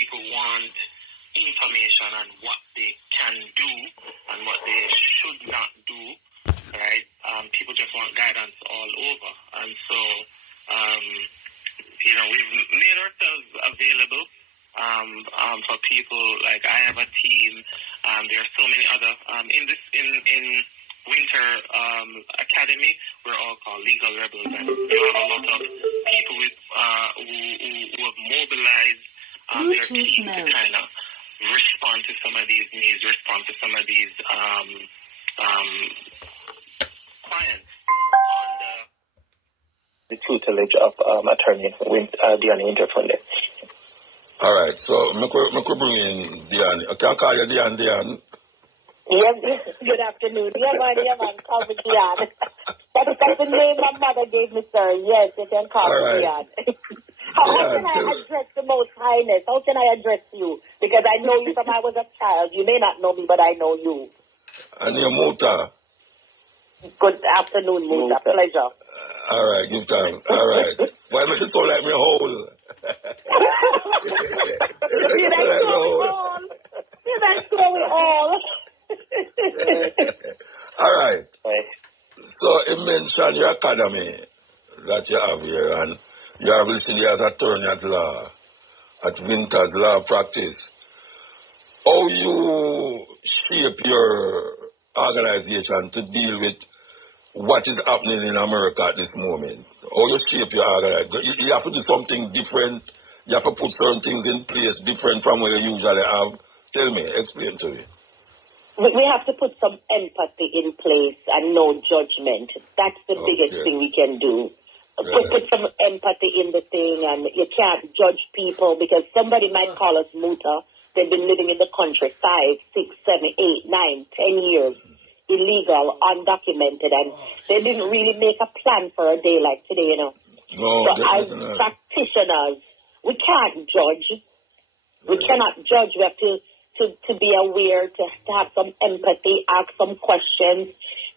people want information on what they can do and what they should not do, right? People just want guidance all over. And so, we've made ourselves available for people. Like, I have a team. There are so many other in Winter Academy. We're all called Legal Rebels, and you have a lot of people with who have mobilized their team to kind of respond to some of these needs, respond to some of these clients on the tutelage of attorney Diane Winterfunde. All right, so I could bring in Diane. I can call you Diane. Yes, good afternoon. Yeah, man, call me Diane. That's the name my mother gave me, sir. Yes, you can call me Diane. How can I address the Most Highness? How can I address you? Because I know you from I was a child. You may not know me, but I know you. And you're Muta. Good afternoon, Muta. Pleasure. All right, give time. All right. Why make you so like me whole? Did I throw it all? All right. So you mentioned your academy that you have here, and you are listed as attorney at law, at Winter's Law Practice. How you shape your organization to deal with what is happening in America at this moment? How you shape your organization? You have to do something different. You have to put certain things in place different from what you usually have. Tell me, explain to me. We have to put some empathy in place and no judgment. That's the biggest thing we can do. Put some empathy in the thing, and you can't judge people because somebody might call us Muta. They've been living in the country 5, 6, 7, 8, 9, 10 years, illegal, undocumented, and they didn't really make a plan for a day like today, No, so as practitioners, we can't judge. We cannot judge. We have to be aware, to have some empathy, ask some questions,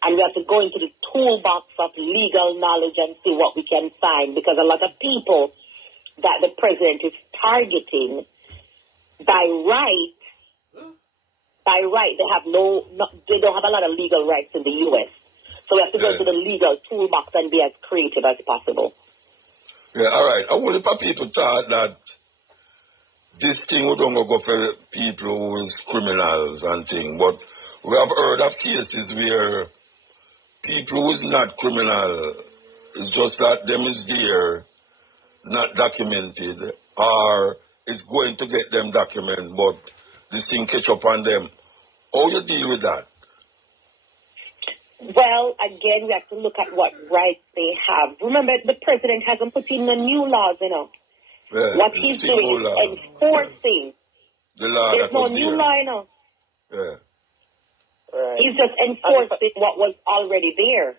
and we have to go into the toolbox of legal knowledge and see what we can find, because a lot of people that the president is targeting, by right, they don't have a lot of legal rights in the U.S. So we have to go to the legal toolbox and be as creative as possible. Yeah, all right. I want people thought that this thing would only go for people who is criminals and things, but we have heard of cases where people who is not criminal, it's just that them is there, not documented, or it's going to get them documents, but this thing catch up on them. How you deal with that? Well, again, we have to look at what rights they have. Remember, the president hasn't put in the new laws, Yeah, what he's doing is enforcing. The law. There's no new law, Yeah. Right. He's just enforcing what was already there.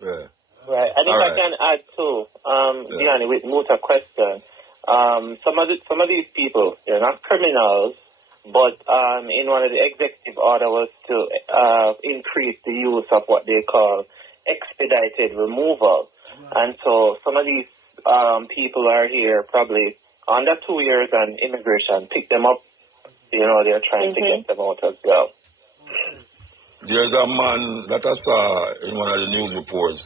Yeah. Right. And if I can add too, Diane, with Muta question, some of these people, they're not criminals, but in one of the executive order was to increase the use of what they call expedited removal. And so some of these people are here probably under 2 years, and immigration pick them up. They're trying to get them out as well. There's a man that I saw in one of the news reports.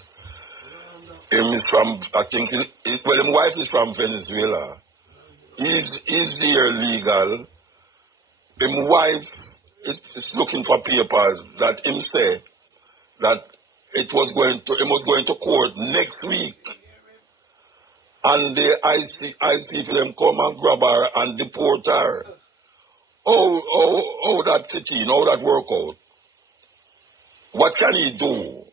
Him is from, I think, his wife is from Venezuela. He's here legal. His wife is looking for papers that him say that he was going to court next week. And the IC people them come and grab her and deport her. Oh, that city, how that work out? What can he do?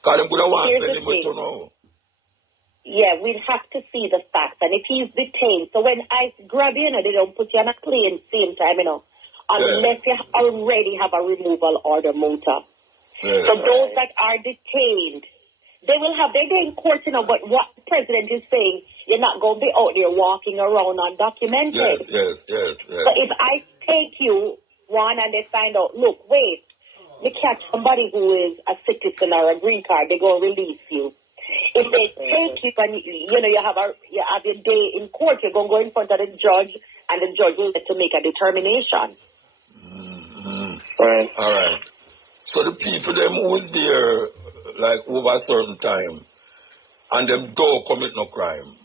Because them could have wanted him to know. Yeah, we'd have to see the facts. And if he's detained, so when ICE grab you, they don't put you on a plane same time, unless you already have a removal order, Muta. Yeah. So those that are detained, they're in court, but what the president is saying, you're not going to be out there walking around undocumented. Yes. So if I take you, and they find out, look, wait, they catch somebody who is a citizen or a green card, they're going to release you. If they take you and you have your day in court, you're going to go in front of the judge, and the judge will get to make a determination. Right. All right. So the people them who's there like over a certain time and them don't commit no crime.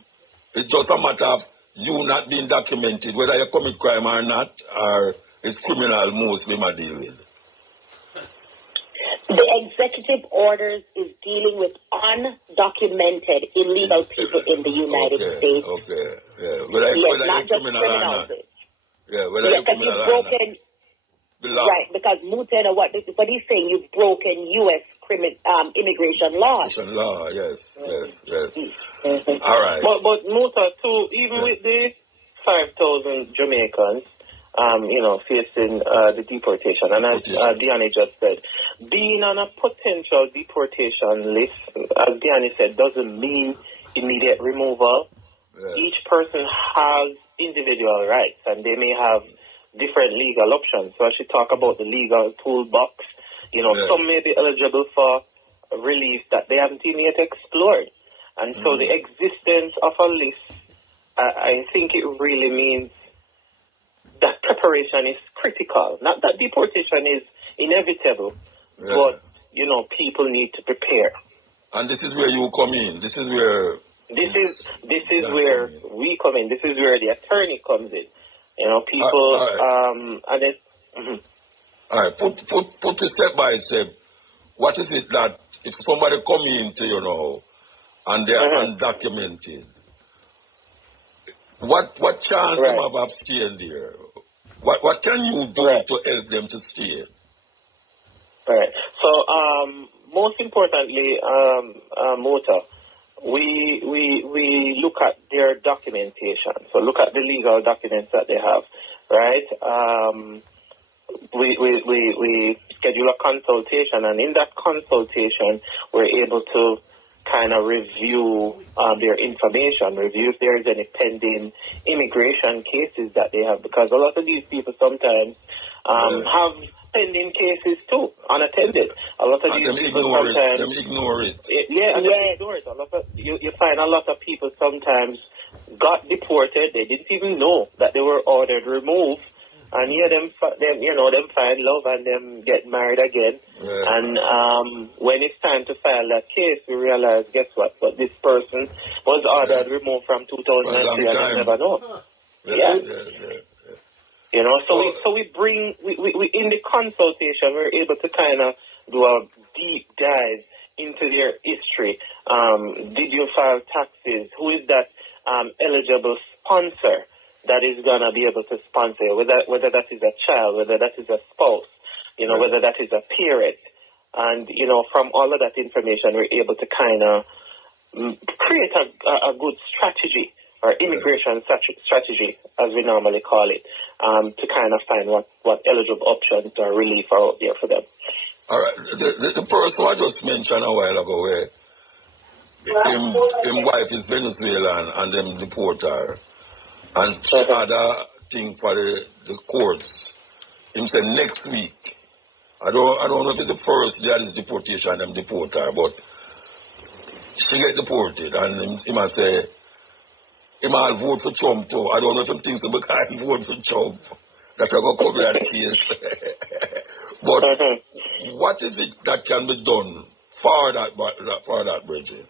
It's just a matter of you not being documented, whether you commit crime or not, or it's criminal mostly my deal with. The executive orders is dealing with undocumented illegal people in the United States. Okay. Yeah. Whether not you're just criminal or not. criminals. Yeah, whether you're criminal or not. Right, because Mutena, what he's saying, you've broken U.S. immigration law. Immigration law, yes. Mm-hmm. All right. But Muta, too, even with the 5,000 Jamaicans, facing the deportation, and as Diane just said, being on a potential deportation list, as Diane said, doesn't mean immediate removal. Yeah. Each person has individual rights, and they may have different legal options. So I should talk about the legal toolbox. Some may be eligible for relief that they haven't even yet explored. And so the existence of a list, I think it really means that preparation is critical. Not that deportation is inevitable, but, people need to prepare. And this is where you come in. This is where we come in. This is where the attorney comes in. People, and it. All right, put it step by step. What is it that if somebody come into, and they are undocumented, what chance them of staying there? What can you do to help them to stay? Right. So, most importantly, Mota, we look at their documentation. So look at the legal documents that they have, right? We schedule a consultation, and in that consultation, we're able to kind of review their information, review if there is any pending immigration cases that they have, because a lot of these people sometimes have pending cases too, unattended. A lot of these people sometimes ignore it. Ignore it. You find a lot of people sometimes got deported. They didn't even know that they were ordered removed. And them find love and them get married again. Yeah. And when it's time to file that case, we realize, guess what? But this person was ordered removed from 2003 and they never know. So we bring we in the consultation, we're able to kind of do a deep dive into their history. Did you file taxes? Who is that eligible sponsor that is going to be able to sponsor you, whether that is a child, whether that is a spouse, whether that is a parent. And, from all of that information, we're able to kind of create a good strategy, or immigration strategy, as we normally call it, to kind of find what eligible options or relief are out there for them. All right. The person I just mentioned a while ago, where his wife is Venezuelan and them deport her. And other thing for the courts, him said next week. I don't know if it's the first day of this deportation them deport her, but she get deported, and he must say he might vote for Trump too. I don't know if he thinks because he vote for Trump that I go cover that case. But what is it that can be done for that Bridget?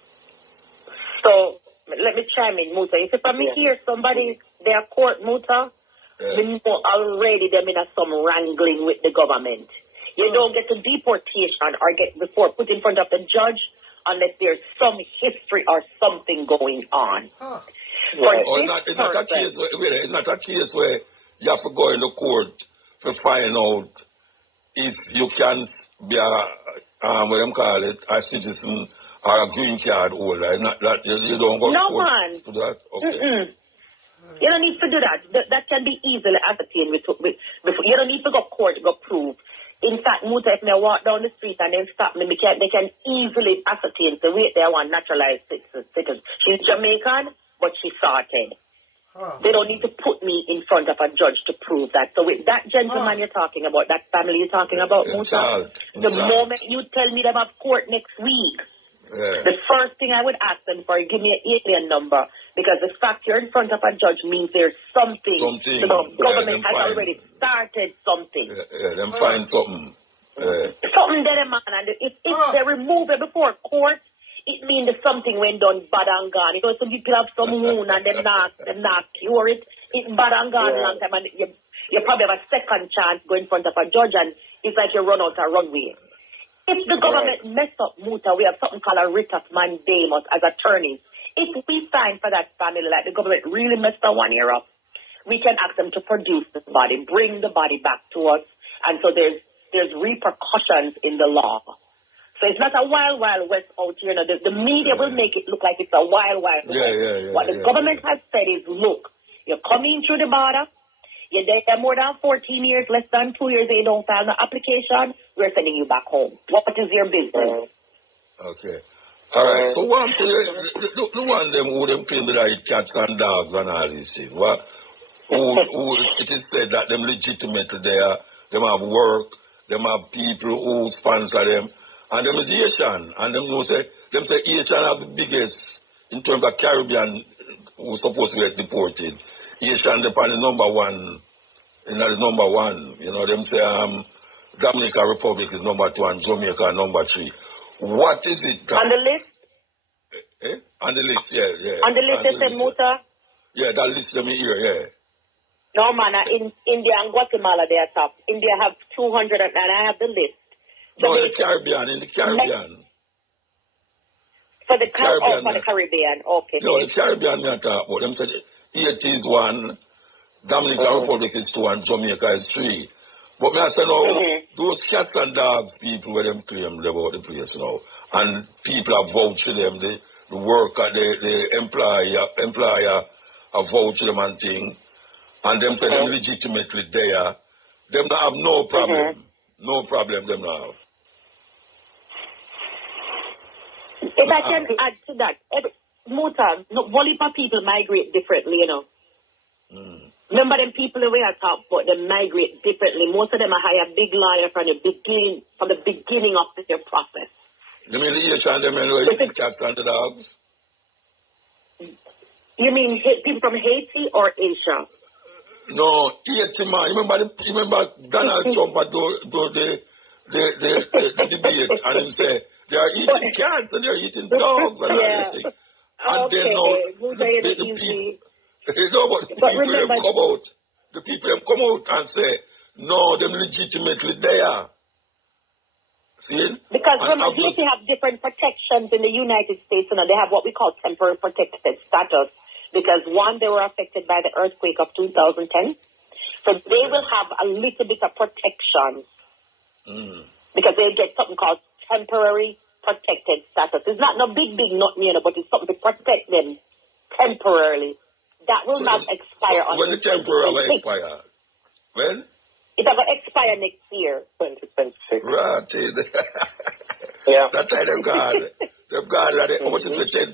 So let me chime in, Muta. If I hear somebody their court, Muta, we know already them in some wrangling with the government. You don't get to deportation or get put in front of the judge unless there's some history or something going on. It's not a case where you have to go in the court to find out if you can be a citizen or a green card holder. You don't go to court to that? Okay. You don't need to do that. That can be easily ascertained. You don't need to go to court to go prove. In fact, Muta, if I walk down the street and they stop me, they can easily ascertain the wait there one naturalized citizen. She's Jamaican, but she's sorted. They don't need to put me in front of a judge to prove that. So with that gentleman you're talking about, that family you're talking about, Muta, the moment you tell me they have court next week, the first thing I would ask them for, give me an alien number, Because the fact you're in front of a judge means there's something. The government has already started something. Them find something. Something there, man. And if they remove it before court, it means that something went done bad and gone. You know, some people have some wound and them not cure it. It's bad and gone a long time, and you probably have a second chance go in front of a judge, and it's like you run out a runway. If the government mess up Muta, we have something called a writ of mandamus as attorneys. If we sign for that family, like the government really messed that 1 year up, we can ask them to produce the body, bring the body back to us, and so there's repercussions in the law. So it's not a wild, wild west out here. You know, the media will make it look like it's a wild, wild west. What the government has said is, look, you're coming through the border, you're there more than 14 years, less than 2 years, they don't file the application, we're sending you back home. What is your business? Okay. All right. So one thing, the one them who them claim that I eat cats and dogs and all these things. What? Who it is said that them legitimately there, them have work, them have people who sponsor them, and them is Asian, and them say Asian are the biggest in terms of Caribbean who supposed to get deported. Asian depend the number one, You know, them say Dominican Republic is number 2 and Jamaica number 3. What is it? On the list? On the list, yeah. On the list, they said Muta? Yeah, that list them here, yeah. No, man, in India and Guatemala, they are top. India have 200, and I have the list. No, in the Caribbean. For the Caribbean, okay. No, the Caribbean, me talk about. Them said Haiti is 1, Dominican Republic is 2, and Jamaica is 3. But me I say now, those cats and dogs people where them claim about the place now, and people have vouched for them, the worker, the employer have vouched them and thing, and them say them legitimately there, them not have no problem. No problem them not have. If I can add to that, Muta, Volipa people migrate differently, you know. Remember them people the way I talk about them migrate differently. Most of them are hire big lawyer from the beginning of their process. You mean the Asian them anyway, the cats and the dogs? You mean people from Haiti or Asia? No, Haiti man. Remember Donald Trump do the debate and him say they are eating cats and they are eating dogs and everything. And then now the people. You know what the people have come out and say, no, them legitimately there. See? Because remember, Haiti have different protections in the United States, and they have what we call temporary protected status. Because one, they were affected by the earthquake of 2010. So they will have a little bit of protection. Because they get something called temporary protected status. It's not no big, nothing, you know, but it's something to protect them temporarily. That will not expire on when the temporary will expire? When? It will expire next year. 2026. Right. Yeah. That time they've gone how much is it, 10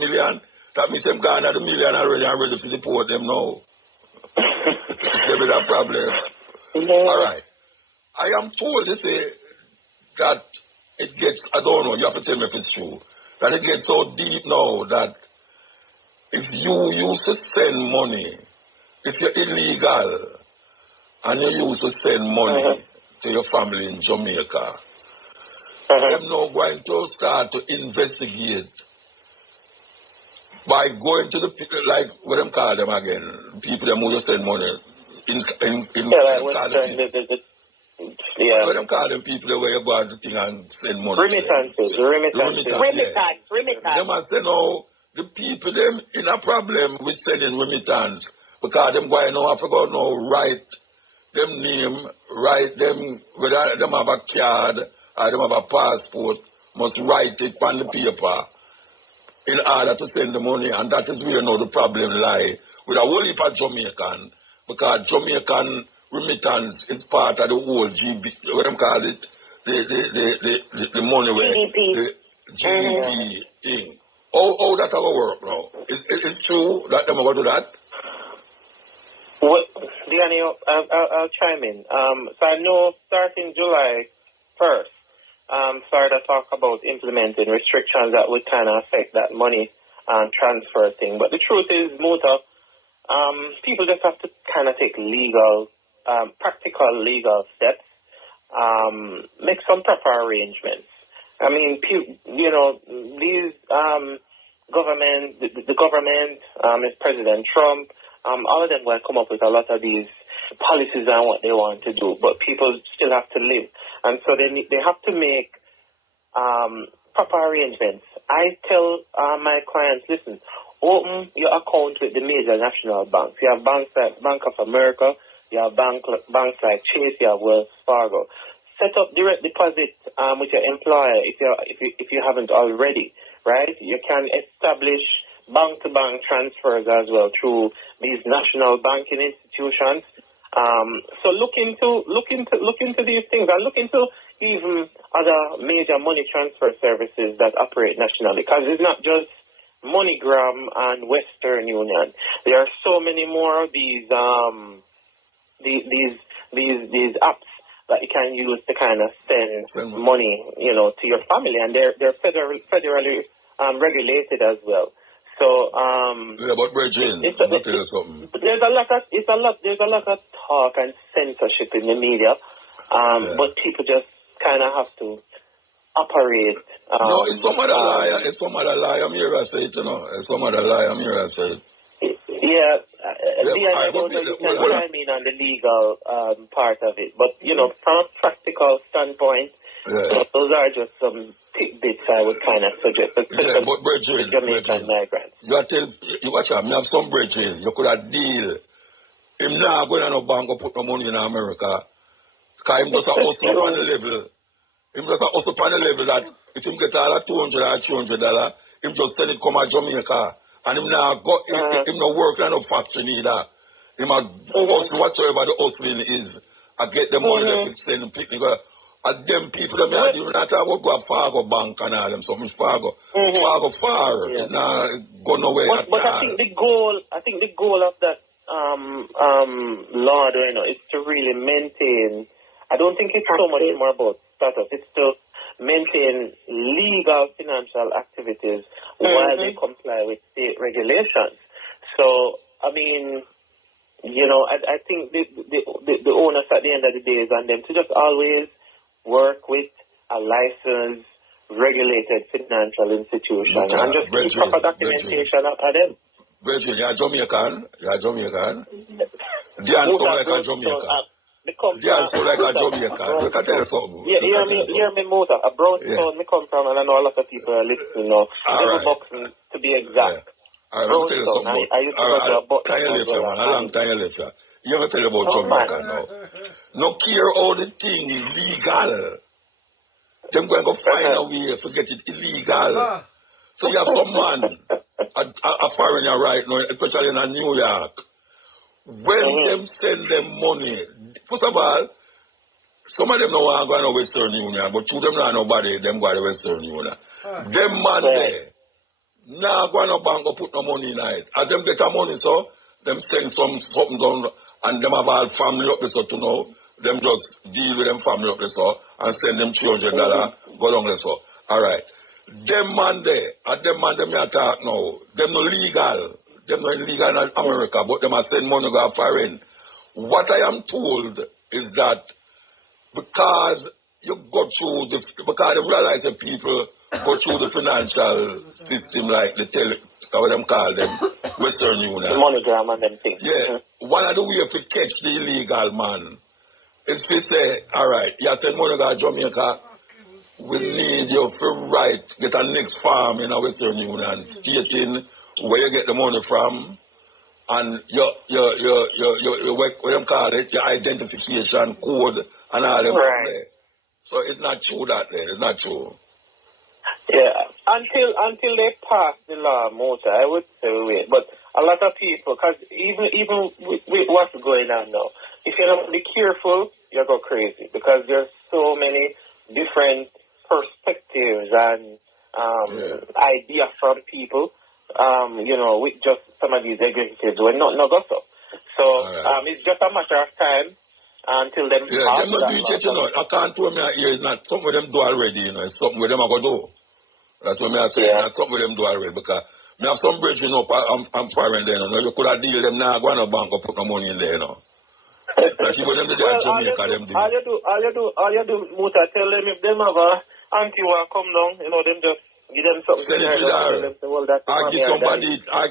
million? That means they've gone at $1 million already and ready to deport them now. There is a problem. All right. I am told they say that it gets, I don't know, you have to tell me if it's true, that it gets so deep now that if you used to send money, if you're illegal and you used to send money to your family in Jamaica, them now going to start to investigate by going to the people, like what them call them again, people them who you send money what them call them people the way you go out the thing and send money. Remittances. Them I say no. The people them in a problem with sending remittance because them going now I forgot now write them name, write them whether them have a card or them have a passport, must write it on the paper in order to send the money, and that is where now the problem lie with a whole heap of Jamaican, because Jamaican remittance is part of the whole GB, what them call it, the money where the GDP thing. How that will work now? Is it true that them are going to do that? Well, Diane, I'll chime in. So I know starting July 1st, started to talk about implementing restrictions that would kind of affect that money transfer thing. But the truth is, Muta, people just have to kind of take practical legal steps, make some proper arrangements. I mean, these government, the government, is President Trump, all of them will come up with a lot of these policies and what they want to do, but people still have to live. And so they have to make proper arrangements. I tell my clients, listen, open your account with the major national banks. You have banks like Bank of America, you have banks like Chase, you have Wells Fargo. Set up direct deposit with your employer if you haven't already, right? You can establish bank-to-bank transfers as well through these national banking institutions. So look into these things, and look into even other major money transfer services that operate nationally, because it's not just MoneyGram and Western Union. There are so many more of these apps that you can use to kind of send money, to your family, and they're federally regulated as well. So but Bridget, I'll tell you something. There's a lot of talk and censorship in the media, but people just kind of have to operate. No, it's some other lie. It's some other lie. I'm here. I say it. It's some other lie. I'm here. I say it. Yeah, I don't know. You can chime in on the legal part of it, but from a practical standpoint, those are just some tidbits I would kind of suggest. But Bridget, Jamaican migrants. You watch out. Me have some Bridget. You could have deal. Him now going to no bank or put no money in America. Because him just a hustle on the level. Him just a hustle on the level that if him get all $200 or $300, him just tell it come to Jamaica. And him now go, him no work in no factory neither. Him a hustle whatsoever the hustling is. I get the money that send them picnic. And them people that me are doing that, I would go to Fargo Bank and all them, something Fargo. Fargo far. Yeah. Nah, go nowhere but I think the goal of that law, is to really maintain. I don't think it's so much more about status. It's to maintain legal financial activities while they comply with state regulations. So, I mean, I think the onus at the end of the day is on them to just always work with a licensed, regulated financial institution and just keep proper documentation of them. Bridget, you're Jamaican. Diane sound like a Jamaican. Diane sound like a Jamaican. Look at that something. Hear me, Muta. A Brownstone me come from, and I know a lot of people are listening now. Every boxing, to be exact. All right, let me tell you something. I used to go to a boxing. A long time later. You want to tell you about Jamaica now. No care all the thing illegal. Them going to find a way to get it illegal. So you have some man, a foreigner right now, especially in New York. When them send them money, first of all, some of them don't want to go to Western Union, but two of them don't nobody, them go to Western Union. Them man there, now go to bank or put no money in it. As them get the money, so them send something down, and them have all family up there, so to know, them just deal with them family up there, so, and send them $300, go down there, so. All right. Them man there, them man them here talk now, them no legal. Them not illegal in America, but them are send money go foreign. What I am told is that because you go through because they realize the people go through the financial system like what them call them, Western Union. The MoneyGram and them things. Yeah. One of the way to catch the illegal man is to say, all right, you send money go to Jamaica, we need you for get a next farm in a Western Union, stating where you get the money from, and your what them call it, your identification code and all them from there. So it's not true that there. It's not true. Yeah, until they pass the law, Muta, I would say wait. But a lot of people, because even with what's going on now, if you don't be careful, you'll go crazy, because there's so many different perspectives and ideas from people. With just some of these executives were not go so. So it's just a matter of time until them. Yeah, them not do it yet, I can't tell me here is not something with them do already, It's something with them I go do. That's what I say. That's something with them do already, because I have some bridging up. I'm foreign there. You could have deal them now. Go on a bank or put no money in there. Like you them Jamaica, all you do, Muta, tell them if them have a auntie will come down, them just give them something. Send it to her. I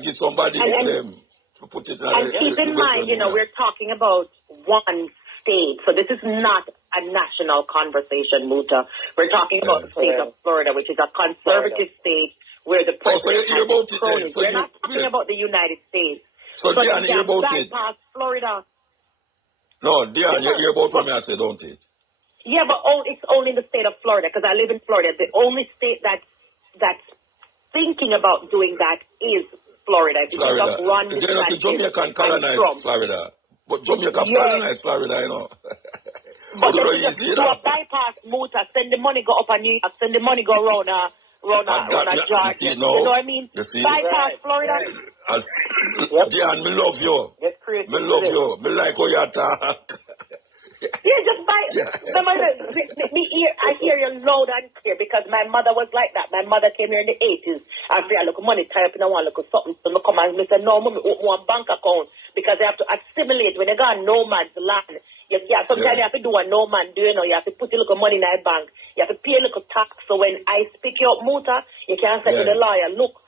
give somebody them to put it in. And keep in mind, we're talking about one state, so this is not a national conversation, Muta. We're talking about the state of Florida, which is a conservative state where the president has cronies. We're not talking about the United States. So Diane, hear about it. Florida. No, Diane, you hear about what I say, don't it? Yeah, but it's only the state of Florida, because I live in Florida. The only state that's thinking about doing that is Florida. Florida. Jamaica colonized Florida. But Jamaica colonized Florida, But then do a bypass, Muta, send the money go up on New York, send the money go around Georgia. You know what I mean? Bypass Florida. Diane, me love you. Me love you. Me like how you talk. Yeah, just I hear you loud and clear because my mother was like that. My mother came here in the 80s and I look money tie up in one look something. So I come and I said, no, mommy, open one bank account because they have to assimilate when they go on no man's land. Sometimes you have to do a no man do, you have to put a little money in that bank. You have to pay a little tax. So when I speak you up, Muta, you can't say to the lawyer, look,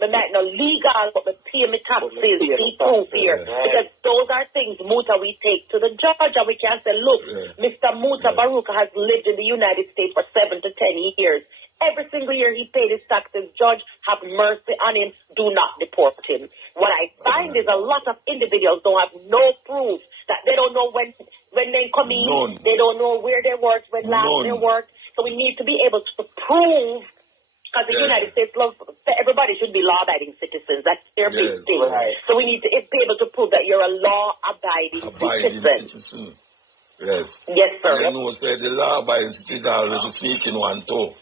I might not legal, but I pay me taxes, be proof here. Because those are things, Muta, we take to the judge and we can say, look, Mr. MUTABARUKA has lived in the United States for 7 to 10 years. Every single year he paid his taxes. Judge, have mercy on him. Do not deport him. What I find is a lot of individuals don't have no proof that they don't know when they come in. They don't know where they worked, when last they worked. So we need to be able to prove. Because the United States, everybody should be law-abiding citizens. That's their big thing. Right. So we need to be able to prove that you're a law-abiding citizen. Yes. Yes, sir. And you know, say the law-abiding citizen always speaking one too.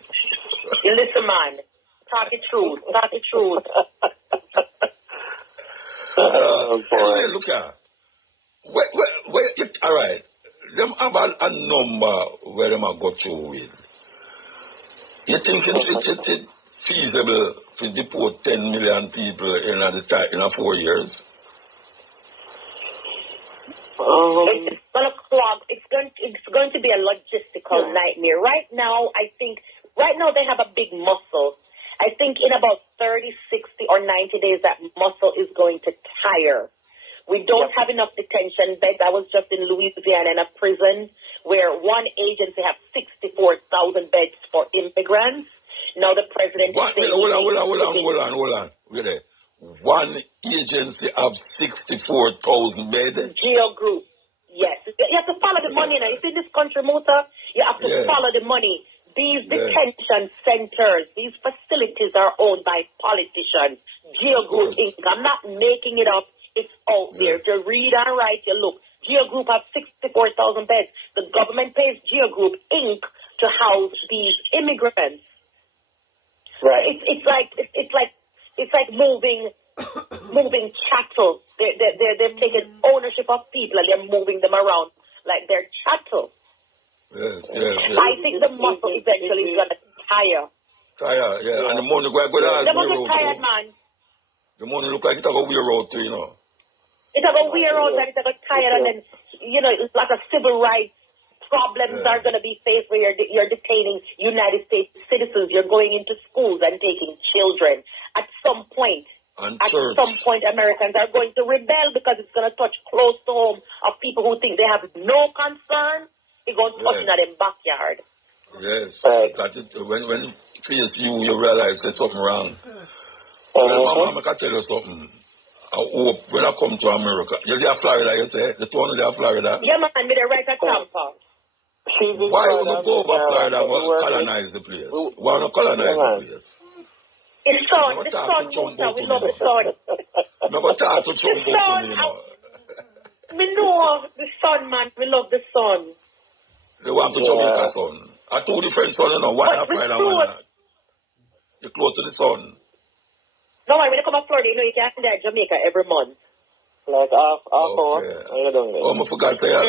You listen, man. Talk the truth. Talk the truth. Anyway, look at. All right. Them have a number where them are go through with. You think it's feasible to deport 10 million people in 4 years? It's going to be a logistical nightmare. Right now, they have a big muscle. I think in about 30, 60, or 90 days, that muscle is going to tire. We don't have enough detention beds. I was just in Louisiana in a prison where one agency has 64,000 beds for immigrants. Now the president is saying... Hold on. Really? One agency have 64,000 beds? Geo Group. Yes. You have to follow the money now. You see this country, Muta? You have to follow the money. These detention centers, these facilities are owned by politicians. Geo Group Inc. I'm not making it up. It's out there to read and write. You look, Geo Group have 64,000 beds. The government pays Geo Group Inc. to house these immigrants. Right. It's like moving cattle. They're taking ownership of people and they're moving them around like they're cattle. Yes. I think the muscle eventually is gonna tire. And the money go down. The money tired, man. The money look like it's a weird road too, It's a weird road and it's a tired, and then it's like a civil rights problems are going to be faced where you're detaining United States citizens. You're going into schools and taking children. At some point, Americans are going to rebel because it's going to touch close to home of people who think they have no concern. It's going to touch in their backyard. Yes. When you realize there's something wrong. Well, Mama, I can tell you something. I hope when I come to America, you see Florida, you say? The one there, Florida? Yeah, man, me right at Tampa. Why don't you go over Florida and colonize the place? Why don't you colonize the place? It's sun. The sun, Muta. We love the sun. I'm going to talk to Chumbo. We know the sun, man. We love the sun. They want to Jamaica sun. I two different sun, one on Florida, one on. You're close to the sun. No, when you come to Florida, you can't go to Jamaica every month. Like half hour. Oh, I forgot to say a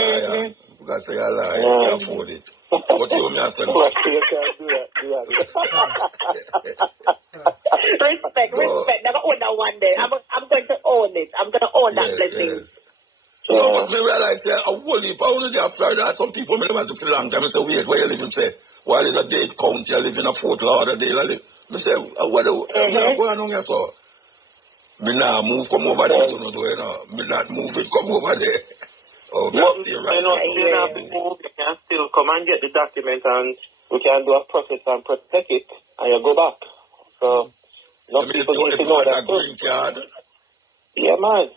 lie. I can't afford it. What you want me to say? You can't do that. Respect. Never own a handed. I'm going to own it. I'm going to own that blessing. So I realize that I only there Florida, some people may never for a long time. I say, wait, where you live? And say, while it's a Dade County, I live in a Fort Lauderdale. I say, what do I go on here for? Me now move come over there, me not move it, come over there. Oh, that's still right. You have to move, you can still come and get the document and we can do a process and protect it and you go back. So, not people need to know that green card. Yeah, man.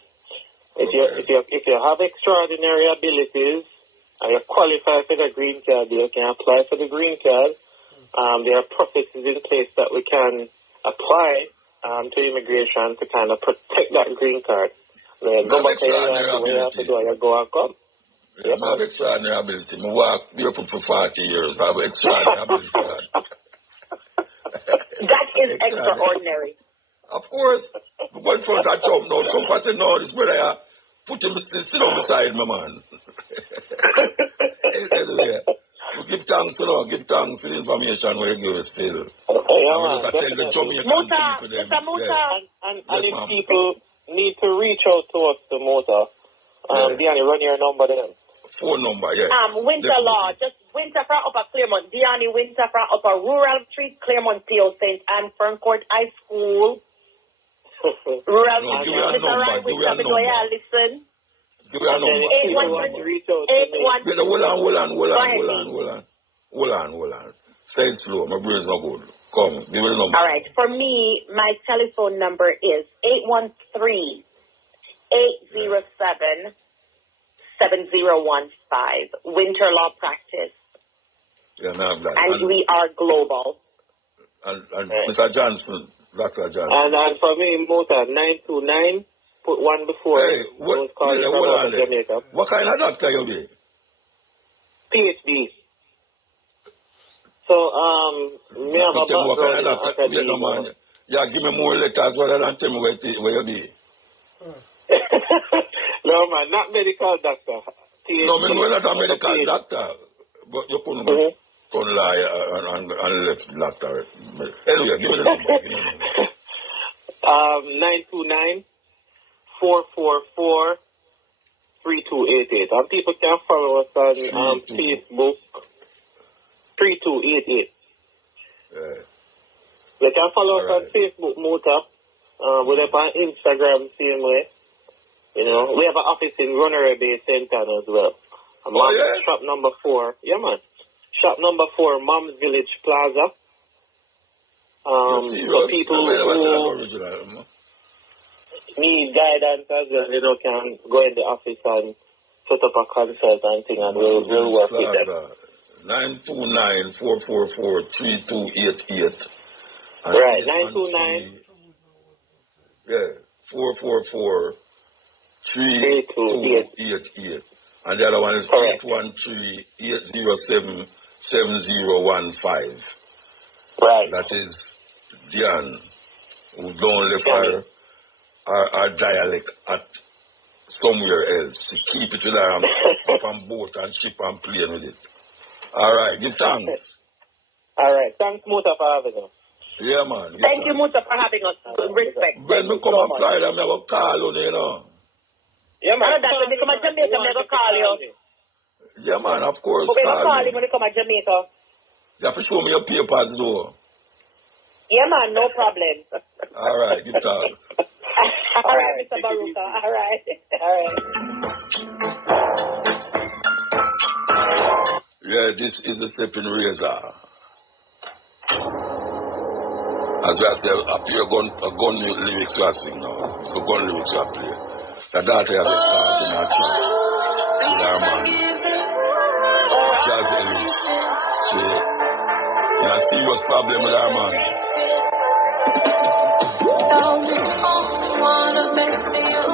If you have extraordinary abilities and you qualify for the green card, you can apply for the green card. There are processes in place that we can apply to immigration to kind of protect that green card. Go back to you have to do, you go and come. Yeah, I have extraordinary ability. I work for 40 years. I have extraordinary ability. That is extraordinary. Of course. One front I jump now. Some person know this brother I put him still sit on beside me, man. Anyway, give thanks to the information where you give us still. I tell the Jamaican people them. And if people need to reach out to us, the Muta, Diani, run your number then. Phone number, Winter Law, just Winter from Upper Claremont. Diani Winter from Upper Rural Street, Claremont, PO St. Anne, Ferncourt High School. Rural Street, Mr. Ryan Winter, do you listen? Give me a number. 813. Hold on. Say it slow, my brain's not good. Come, give me the number. All right, for me, my telephone number is 813-807-7015. Winter Law Practice. Yeah, and we are global. And Mr. Johnson, Dr. Johnson. And for me, Muta, 929, put one before. Hey, what kind of doctor you be? PhD. So, me have a background in academia. Yeah, give me more letters rather than tell me where you be. No, man, not medical doctor. No, me know not a medical doctor. But you couldn't lie and left doctor. Anyway, give me the number. 929-444-3288. And people can follow us on Facebook. 3288. They can follow us on Facebook, Muta. We're up on Instagram, same way. You know, we have an office in Runnery Bay, St. Anne as well. Shop number 4. Yeah, man. Shop number 4, Mom's Village Plaza. For people who need guidance as well, you know, can go in the office and set up a consult and thing, and we'll work with them. 929-444-3288. Right, 929. Yeah, 444-3288. And the other one is 813-807-7015. Right. That is Diane, who don't live our dialect at somewhere else. To keep it with her up on boat and ship and plane with it. All right, give thanks. All right, thanks, Muta, for having us. Yeah, man. Thank you, Muta, for having us. Respect. When we come on Friday, I'm going to call you, you know. Yeah, man. When we come to Jamaica, I'm going to call you. Yeah, man, of course. We're going to call you when you come to Jamaica. You have to show me your papers, though. Yeah, man, no problem. All right, good talk. All right, Mr. Baruka. All right. Yeah, this is a stepping razor. As I said, up here, gun lyrics you are singing now. The gun lyrics you are playing. The daughter has a start in her track. Yeah, man. Jazz Ellis. She has a serious problem with her man. Wanna best for you,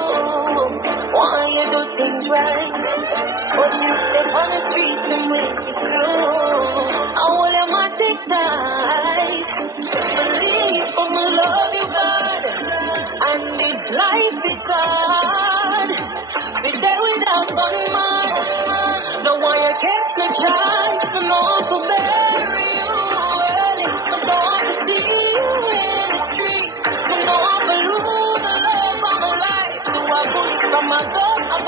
want you do things right, but you step on the streets and make it through. I will let my take time, believe I'ma love you God, and this life is hard, be there without gunman, don't want you catch no chance, to know to bury you early, I don't want to see you in the street, I know I'm a loser.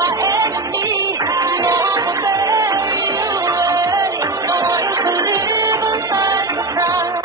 my enemy. No, I'm bury you early. No, you can live inside the crowd.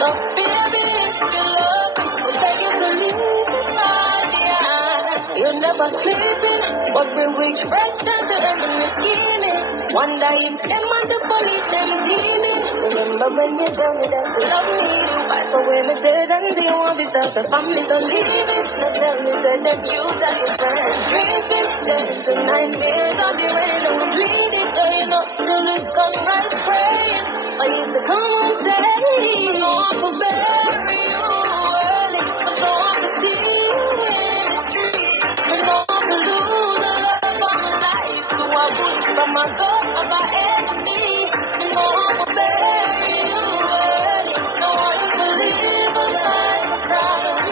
So baby, if you love me, I beg you to leave inside the eye. You're never sleeping, but we reach fresh and the enemy scheming. Wonder if them and the police them teaming. Remember when you tell me that you love me, you wipe away my dead and you want me start the family, don't leave it. Now tell me that you tell your friends. Dreams been dead to 9 years of the rain and we bleed it, going up till the sunrise praying. I used to come and say, no, I will bury you early. I don't want to see you in the street. I don't want to lose the love of my life. So I would from my God of my enemy. I know I will bury you early. No, I used to live a life of crime.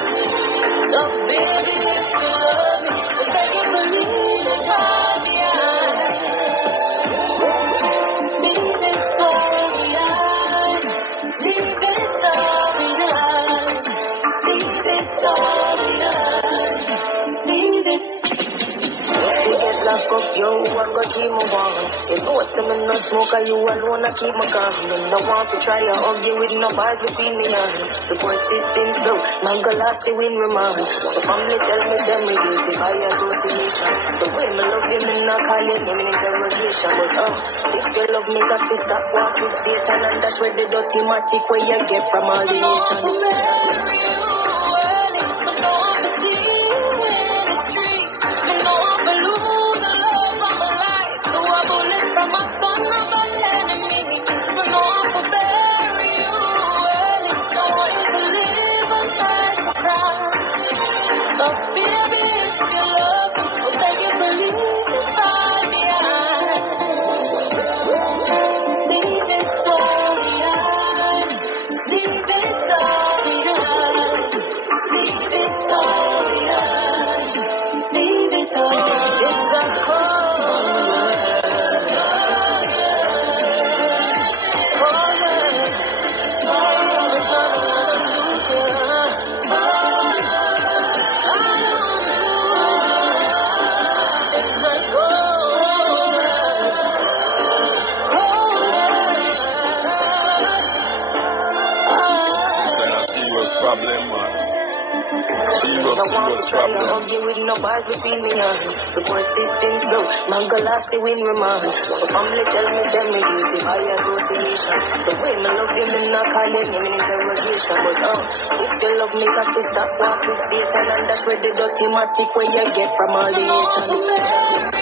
So baby, if you love me, I beg you to leave the car behind. Leave it all behind. Leave it all behind. Leave it all behind. Leave it. You get locked up, yo, I go keep my on. You know what, I'm not smoker, you alone, I keep my calm. Them no want to try to argue with no bars between me and the persistence, though, man go last to win remand. The family tell me them we guilty by association. The way me love you, me not call your name in interrogation. But if you love me, got to stop walk with Satan, and that's where the dirty matic where you get from all the Asians. From my son of an enemy, no, I will bury you early. No, I used to live inside the crowd. So baby, if you love me, I'll beg you to leave inside the eye. Leave it all behind. Leave it all behind. Leave it all behind. Leave it all. It's a cold. Problem, man. Serious problem. Argue with no bars between me and the persistence, though, man go last to win remand. The family tell me guilty by association. The way me love you, me not call your name in interrogation. But if you love me, got to stop walk with Satan, and that's where the dirty matic where you get from all the Asians.